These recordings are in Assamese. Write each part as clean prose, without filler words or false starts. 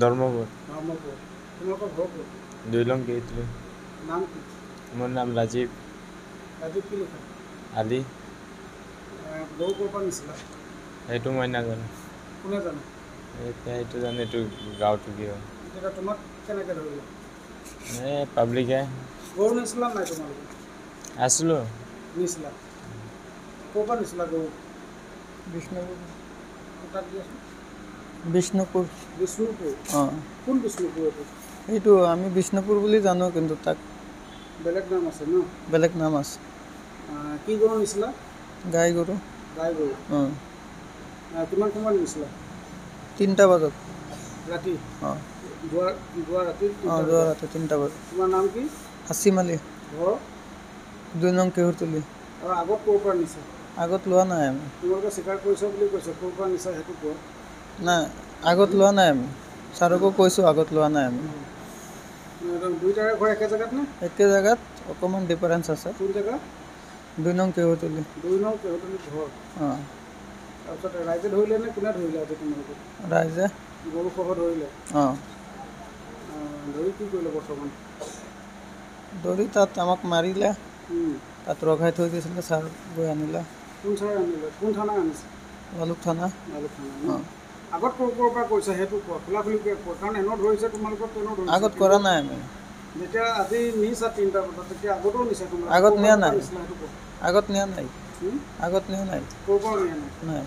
ধৰ্মপুৰ ধৰ্মপুৰ। তোমালোকৰ ঘৰ ক'ত? দুইলং গেইটলি। নাম কি? মোৰ নাম ৰাজীৱ ৰাজীৱ কি লিখা? আলি। গৰু ক'ৰ পৰা নিছিলা? সেইটো মই নাজানো। কোনে জানে? এতিয়া এইটো জানো, এইটো গাঁৱটো কি হয়। এতিয়া তোমাক কেনেকৈ ধৰিলে? এই পাব্লিকে গৰু নিছিলা নাই তোমালোকে? আছিলোঁ। নিছিলা? ক'ৰ পৰা নিছিলা গৰু? বিষ্ণুপুৰ। তাত দিয়াচোন। বিষ্ণুপুৰ। বিষ্ণুপুৰ? অঁ, কোন বিষ্ণুপুৰ এইটো? এইটো আমি বিষ্ণুপুৰ বুলি জানো, কিন্তু তাক বেলেগ নাম আছে ন? বেলেগ নাম আছে। কি গৰু নিছিলা? গাই গৰু। গাই গৰু। অঁ, কিমান সময়ত নিছিলা? 3টা বজাত। ৰাতি? অঁ, যোৱা ৰাতি? অঁ, যোৱা ৰাতি 3টা বজাত। তোমাৰ নাম কি? হাচিম আলি। ঘৰ? 2 নং কেহুৰতলি। আৰু আগত ক'ৰ পৰা নিছা? আগত লোৱা নাই আমি। তোমালোকে স্বীকাৰ কৰিছা বুলি কৈছে, ক'ৰ পৰা নিছা সেইটো কোৱা। নাই, আগত লোৱা নাই আমি। ছাৰকো কৈছোঁ আগত লোৱা নাই আমি। দুইটাৰে ঘৰ একে জেগাত নে? একে জেগাত, অকণমান ডিফাৰেঞ্চ আছে। কোন জেগা? 2 নং কেহুৰতলি। 2 নং কেহুৰতলিত ঘৰ। অঁ। তাৰপিছত ৰাইজে ধৰিলে নে কোনে ধৰিলে আজি তোমালোকক? ৰাইজে। গৰুসহ ধৰিলে? অঁ। ধৰি কি কৰিলে বৰ্তমান? ধৰি তাত আমাক মাৰিলে, তাত ৰখাই থৈ দিছিলে, ছাৰ গৈ আনিলে। কোন ছাৰে আনিলে? কোন থানাত আনিছে? লালুক থানা। লালুক থানা ন? অঁ। আগত ক'ৰ পৰা কৰিছা সেইটো কোৱা, খোলাখুলিকৈ কোৱা, কাৰণ এনেও ধৰিছে তোমালোকক, তেনেও ধৰিছে। আগত কৰা নাই আমি। যেতিয়া আজি নিছা 3টা বজাত, তেতিয়া আগতেও নিছা তোমালোকে? আগত নিয়া নাই। সেইটো কোৱা। আগত নিয়া নাই। আগত নিয়া নাই। ক'ৰ পৰাও নিয়া নাই? নাই।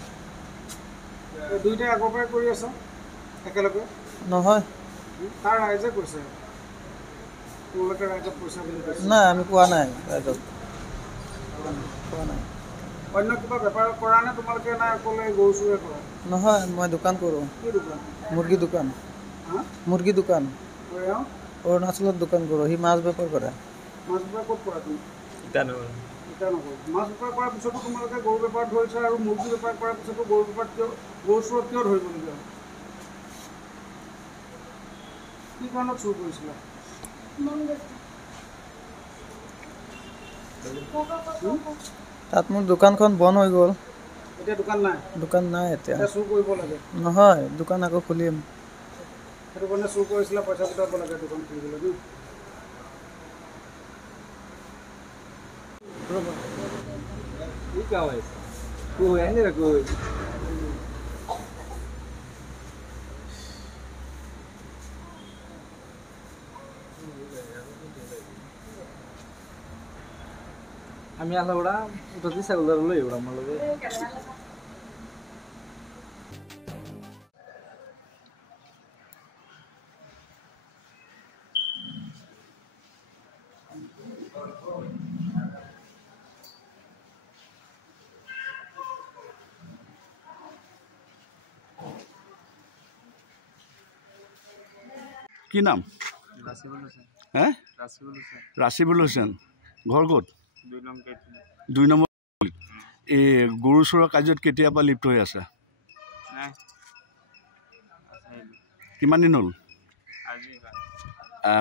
দুইটাই আগৰ পৰাই কৰি আছা একেলগে? নহয়। তাৰ ৰাইজে কৈছে, তোমালোকে ৰাইজক কৈছা বুলি কৈছে? নাই, আমি কোৱা নাই ৰাইজক। কোৱা নাই। অন্য কিবা বেপাৰ কৰা নে তোমালোকে, নাই অকলে গৰু চুৰে কৰা? নহয়, মই দোকান কৰোঁ। কি দোকান? মুৰ্গী দোকান। হা? মুৰ্গী দোকান। এওঁ? অৰুণাচলত দোকান কৰোঁ। সি মাছ বেপাৰ কৰে। মাছ বেপাৰ ক'ত কৰা তুমি? ইটানগৰ। ইটানগৰ। মাছ বেপাৰ কৰাৰ পিছতো তোমালোকে গৰু বেপাৰত ধৰিছা, আৰু মুৰ্গী বেপাৰ কৰাৰ পিছতো গৰু বেপাৰত গৰু চোৰত কিয় ধৰিবলগীয়া হ'ল? কি কাৰণত চুৰ কৰিছিলা? তাত মোৰ দোকানখন বন্ধ হৈ গ'ল। এতিয়া দোকান নাই? দোকান নাই এতিয়া। এতিয়া চুৰ কৰিব লাগে? নহয়, দোকান আকৌ খুলিম। সেইটো কাৰণে চুৰ কৰিছিলা, পইচা গোটাব লাগে দোকান খুলিবলৈ ন? আমি আলাদা ওটা দিছে ওগুলো লই ওটা মালবে কি নাম? হে? ৰাচিবুল হুছেইন। ঘৰ ক'ত? 2 নম্বৰ। এই গৰু চোৰৰ কাৰ্যত কেতিয়াৰ পৰা লিপ্ত হৈ আছে? কিমান দিন হ'ল?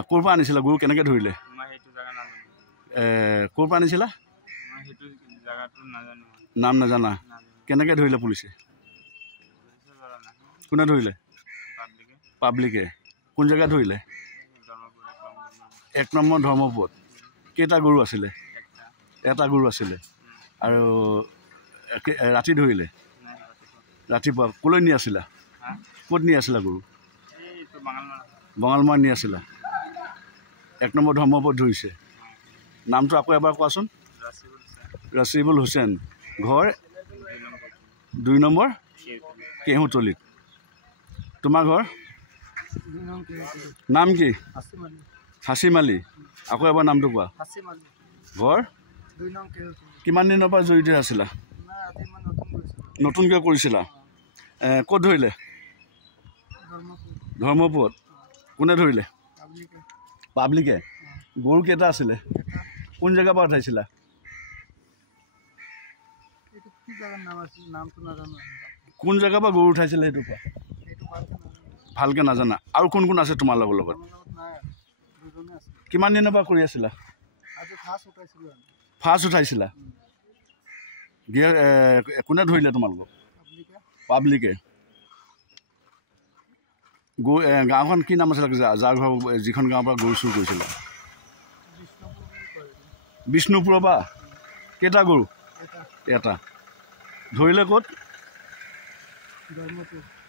ক'ৰ পৰা আনিছিলা গৰু? কেনেকৈ ধৰিলে? ক'ৰ পৰা আনিছিলা? নাম নাজানা? কেনেকৈ ধৰিলে পুলিচে? কোনে ধৰিলে? পাব্লিকে। কোন জেগাত ধৰিলে? 1 নম্বৰ ধৰ্মপুৰত। কেইটা গৰু আছিলে? এটা গৰু আছিলে। আৰু ৰাতি ধৰিলে? ৰাতিপুৱা। ক'লৈ নি আছিলা? ক'ত নি আছিলা গৰু? বঙালমাৰ নি আছিলা। 1 নম্বৰ ধৰ্মপুৰত ধৰিছে। নামটো আকৌ এবাৰ কোৱাচোন। ৰাচিবুল হুছেইন। ঘৰ 2 নম্বৰ কেহুতলিত। তোমাৰ ঘৰ? নাম কি? হাচিম আলি। আকৌ এবাৰ নামটো কোৱা। ঘৰ? কিমান দিনৰ পৰা জড়িত আছিলা? নতুনকৈ কৰিছিলা? ক'ত ধৰিলে? ধৰ্মপুৰত। কোনে ধৰিলে? পাব্লিকে। গৰু কেইটা আছিলে? কোন জেগাৰ পৰা উঠাইছিলা? কোন জেগাৰ পৰা গৰু উঠাইছিলে সেইটো কোৱা। ভালকৈ নাজানা? আৰু কোন কোন আছে তোমাৰ লগত? কিমান দিনৰ পৰা কৰি আছিলা? ফাৰ্ষ্ট উঠাইছিলা? কোনে ধৰিলে তোমালোকক? পাব্লিকে। গাঁওখন কি নাম আছিলে যাৰ ঘৰ যিখন গাঁৱৰ পৰা গৰু চুৰ কৰিছিলে বিষ্ণুপুৰৰ পৰা কেইটা গৰু এটা ধৰিলে ক'ত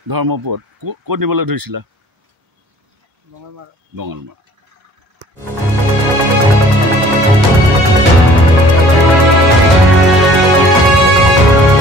ধৰ্মপুৰত ক'ত নিবলৈ ধৰিছিলা বঙালমাৰা